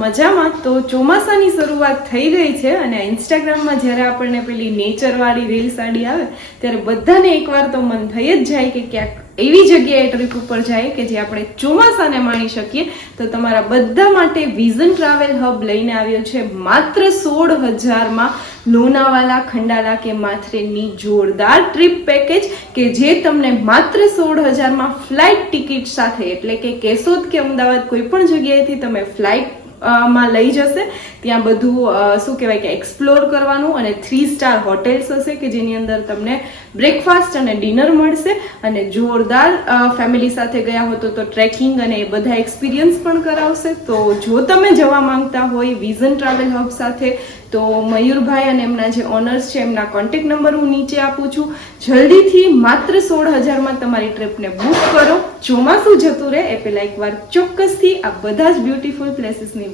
મજામાં? તો ચોમાસાની શરૂઆત થઈ ગઈ છે અને ઇન્સ્ટાગ્રામમાં જ્યારે આપણને પેલી નેચરવાળી રીલ્સ આડી આવે, ત્યારે બધાને એકવાર તો મન થઈ જ જાય કે ક્યાંક એવી જગ્યાએ ટ્રીપ ઉપર જાય કે જે આપણે ચોમાસાને માણી શકીએ. તો તમારા બધા માટે વિઝન ટ્રાવેલ હબ લઈને આવ્યો છે માત્ર સોળ હજારમાં લોનાવાલા, ખંડાલા કે માથરેની જોરદાર ટ્રીપ પેકેજ કે જે તમને માત્ર સોળ હજારમાં ફ્લાઇટ ટિકિટ સાથે, એટલે કે કેશોદ કે અમદાવાદ કોઈ પણ જગ્યાએથી તમે ફ્લાઇટ માં લઈ જશે. ત્યાં બધું શું કહેવાય કે એક્સપ્લોર કરવાનું અને થ્રી સ્ટાર હોટેલ્સ હશે કે જેની અંદર તમને બ્રેકફાસ્ટ અને ડિનર મળશે અને જોરદાર ફેમિલી સાથે ગયા હો તો ટ્રેકિંગ અને એ બધા એક્સપિરિયન્સ પણ કરાવશે. તો જો તમે જવા માંગતા હોય વિઝન ટ્રાવેલ હબ સાથે, તો મયુરભાઈ અને એમના જે ઓનર્સ છે, એમના કોન્ટેક્ટ નંબર હું નીચે આપું છું. જલ્દીથી માત્ર સોળ હજારમાં તમારી ટ્રીપને બુક કરો. ચોમાસું જતું રહે એ પહેલાં એકવાર ચોક્કસથી આ બધા જ બ્યુટીફુલ પ્લેસીસની